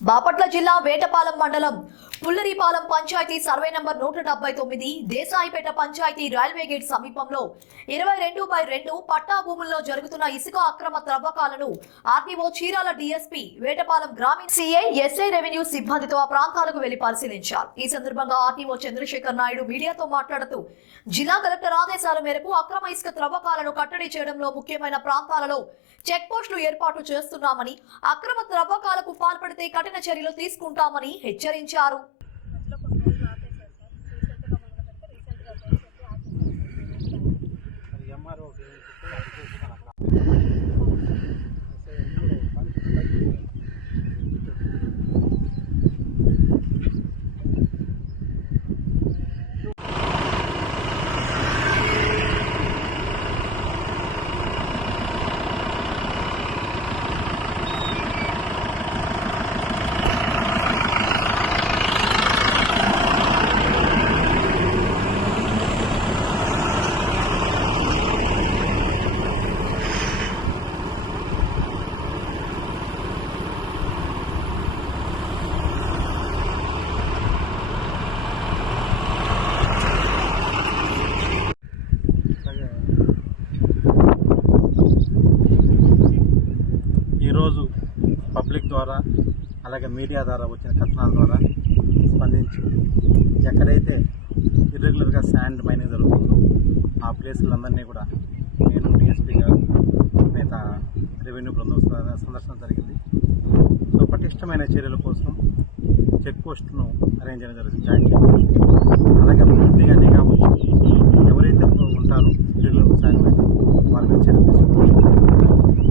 బాపట్ల జిల్లా వేటపాలెం మండలం Pullaripalem panchayat survey number 179 Desaipeta panchayat railway gate సమీపంలో 22/2 పట్టా భూముల్లో జరుగుతున్న ఇసుక అక్రమ త్రవ్వకాలను ఆర్టీఓ చీరాల డీఎస్పీ వేటపాలెం గ్రామీణ సిఐ ఎస్ఐ రెవెన్యూ సిబ్బందితో ఆ ప్రాంతాలకు వెళ్లి పరిశీలించారు. ఈ సందర్భంగా ఆర్టీఓ చంద్రశేఖర్ నాయుడు మీడియాతో మాట్లాడుతూ జిల్లా కలెక్టర్ ఆదేశాల మేరకు అక్రమ ఇసుక త్రవ్వకాలను కట్టడి చేయడంలో ముఖ్యమైన ప్రాంతాలలో చెక్ పోస్టులు ఏర్పాటు చేస్తున్నామని, అక్రమ త్రవ్వకాలకు పాల్పడితే కఠిన చర్యలు తీసుకుంటామని హెచ్చరించారు. ఈరోజు పబ్లిక్ ద్వారా అలాగే మీడియా ద్వారా వచ్చిన కథనాల ద్వారా స్పందించి ఎక్కడైతే ఇర్రెగ్యులర్గా శాండ్ మైనింగ్ జరుగుతుందో ఆ ప్లేసులందరినీ కూడా నేను డిఎస్పీ గారు మిగతా రెవెన్యూ బృందం సందర్శన జరిగింది. సో పటిష్టమైన చర్యల కోసం చెక్ పోస్ట్ను అరేంజ్ చేయడం జరుగుతుంది. జాయింట్ చెక్ పోస్ట్ అలాగే పూర్తిగా నిఘా వచ్చి ఎవరైతే ఉంటారో ఇర్రెగ్యులర్ శాండ్ మైనింగ్ వాళ్ళని చర్యలు తీసుకుంటారు.